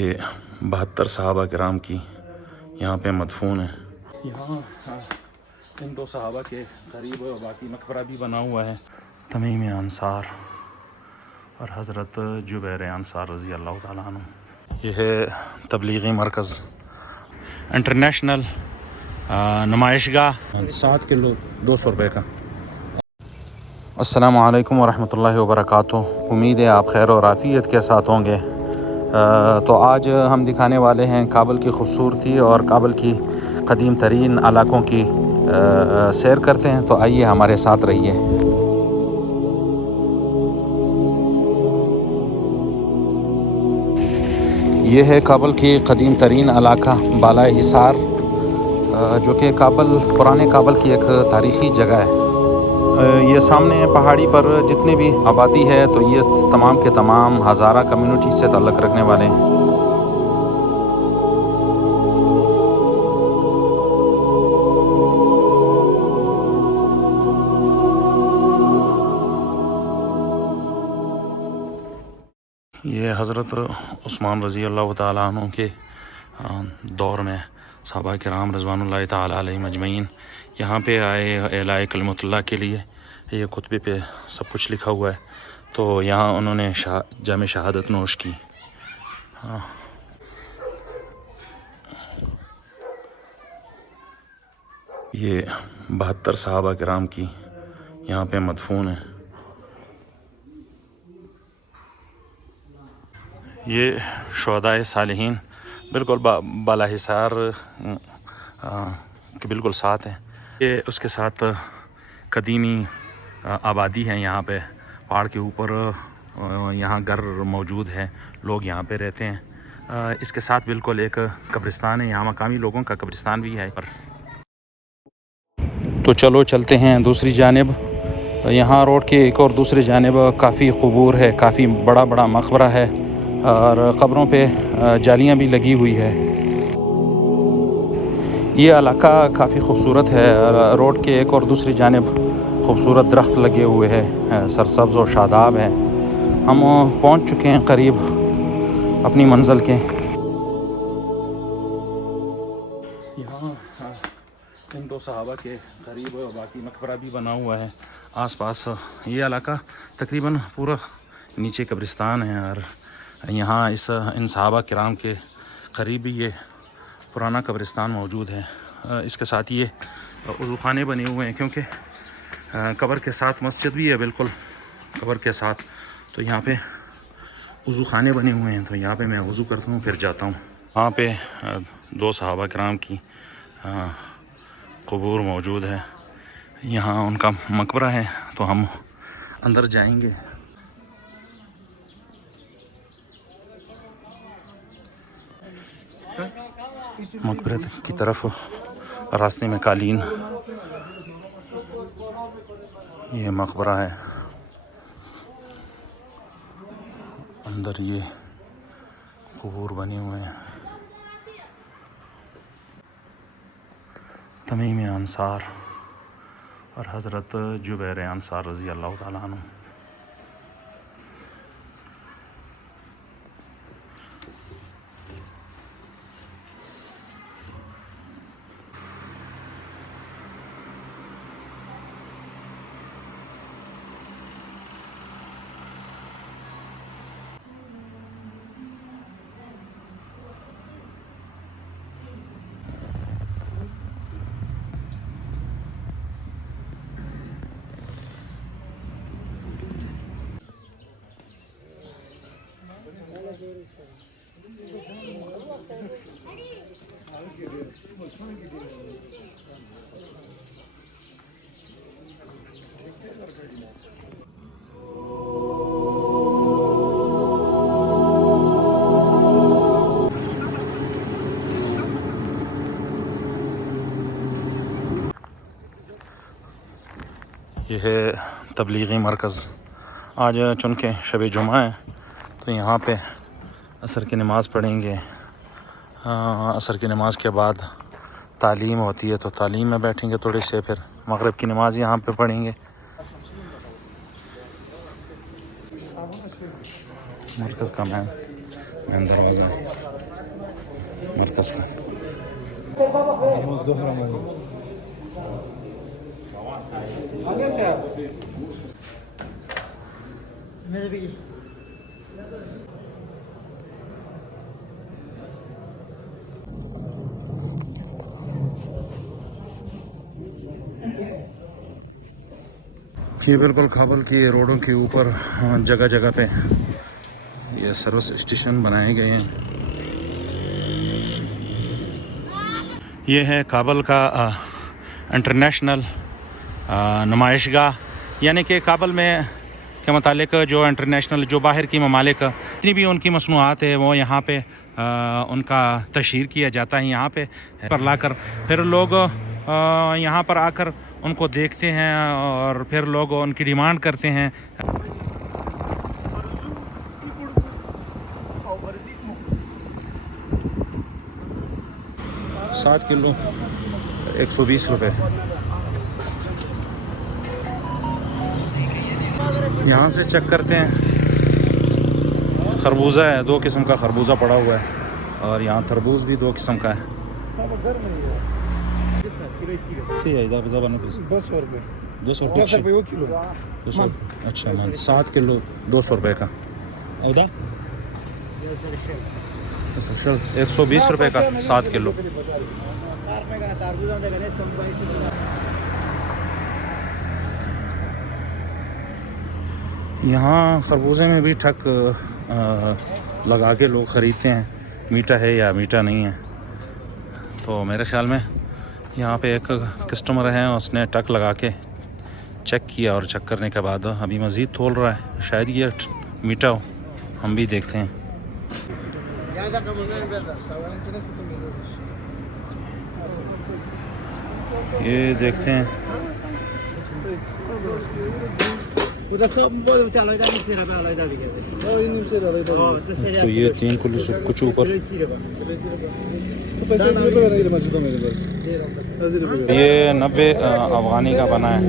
ये 72 सहाबा किराम की यहाँ पे मदफून है। यहाँ इन दो सहाबा के करीब बाकी मकबरा भी बना हुआ है। तमीम अंसार और हज़रत जुबैर अंसार रज़ी अल्लाह ताला अन्हु। यह है तबलीगी मरकज़ इंटरनेशनल नुमाइशगाह। 7 किलो 200 रुपये का। अस्सलामु अलैकुम वरहमतुल्लाहि वबरकातुहू। उम्मीद है आप खैर और आफ़ियत के साथ होंगे। तो आज हम दिखाने वाले हैं काबुल की खूबसूरती और काबुल की कदीम तरीन इलाकों की सैर करते हैं। तो आइए हमारे साथ रहिए। ये है काबुल की कदीम तरीन इलाका बालाए हिसार, जो कि पुराने काबुल की एक तारीख़ी जगह है। ये सामने पहाड़ी पर जितनी भी आबादी है तो ये तमाम के तमाम हज़ारा कम्युनिटी से ताल्लुक़ रखने वाले हैं। ये हज़रत उस्मान रज़ी अल्लाह ताला अन्हु के दौर में सहाबा किराम रिज़वानुल्लाहि ताला अलैहिम अजमईन यहाँ पे आए एलाए कलिमतुल्लाह के लिए। ये खुतबे पे सब कुछ लिखा हुआ है। तो यहाँ उन्होंने जामे शहादत नोश की। ये 72 सहाबा किराम की यहाँ पे मदफून है। ये शुहदाए सालिहीन बिल्कुल बाला हिसार के बिल्कुल साथ हैं। ये उसके साथ कदीमी आबादी है। यहाँ पे पहाड़ के ऊपर यहाँ घर मौजूद है, लोग यहाँ पे रहते हैं। इसके साथ बिल्कुल एक कब्रिस्तान है, यहाँ मकामी लोगों का कब्रिस्तान भी है। तो चलो चलते हैं दूसरी जानिब। यहाँ रोड के एक और दूसरी जानिब काफ़ी क़ुबूर है, काफ़ी बड़ा मकबरा है और क़ब्रों पे जालियाँ भी लगी हुई है। ये इलाका काफ़ी खूबसूरत है। रोड के एक और दूसरी जानिब खूबसूरत दरख्त लगे हुए हैं, सरसब्ज़ और शादाब हैं। हम पहुँच चुके हैं करीब अपनी मंजिल के। यहाँ इन दो सहाबा के करीब बाकी मकबरा भी बना हुआ है। आसपास ये इलाका तकरीबन पूरा नीचे कब्रिस्तान है और यहाँ इन सहाबा किराम के करीब भी ये पुराना कब्रिस्तान मौजूद है। इसके साथ ये वज़ू ख़ाने बने हुए हैं, क्योंकि कब्र के साथ मस्जिद भी है, बिल्कुल कब्र के साथ। तो यहाँ पे वज़ू ख़ाने बने हुए हैं। तो यहाँ पे मैं वज़ू करता हूँ फिर जाता हूँ। वहाँ पे दो सहाबा किराम की क़ुबूर मौजूद है। यहाँ उनका मकबरा है, तो हम अंदर जाएंगे। मकबरे की तरफ रास्ते में कालीन, ये मकबरा है। अंदर ये क़ुबूर बने हुए हैं। तमीम अंसार और हज़रत जुबैर अंसार रज़ी अल्लाह ताला अन्हु। यह है तबलीगी मरकज़। आज चूँकि शब जुमा है तो यहाँ पे असर की नमाज़ पढ़ेंगे। असर की नमाज़ के बाद तालीम होती है, तो तालीम में बैठेंगे थोड़ी से, फिर मगरिब की नमाज़ यहाँ पे पढ़ेंगे। मरकज़ का मेन दरवाज़ा है। मरकज़ का। ये बिल्कुल काबुल की रोडों के ऊपर जगह जगह पे ये सर्विस स्टेशन बनाए गए हैं। ये है काबुल का इंटरनेशनल नुमाइशगाह, यानी कि काबुल में के मुतालिक जो इंटरनेशनल जो बाहर की ममालिक जितनी भी उनकी मसनूआत है वो यहाँ पे उनका तशहीर किया जाता है। यहाँ पे पर लाकर फिर लोग यहाँ पर आकर उनको देखते हैं और फिर लोग उनकी डिमांड करते हैं। 7 किलो 120 रुपये। यहाँ से चेक करते हैं। खरबूजा है, 2 किस्म का खरबूजा पड़ा हुआ है और यहाँ तरबूज भी 2 किस्म का है। 200 अच्छा मैम, 7 किलो 200 रुपये का। 120 रुपये का 7 किलो। यहाँ खरबूजे में भी ठक लगा के लोग ख़रीदते हैं, मीठा है या मीठा नहीं है। तो मेरे ख़्याल में यहाँ पे एक कस्टमर है, उसने टक लगा के चेक किया और चेक करने के बाद अभी मज़ीद तोल रहा है। शायद ये मीठा हो, हम भी देखते हैं। ये देखते हैं। तो ये 3 किलो से कुछ ऊपर। ये 90 अफ़गानी का बना है।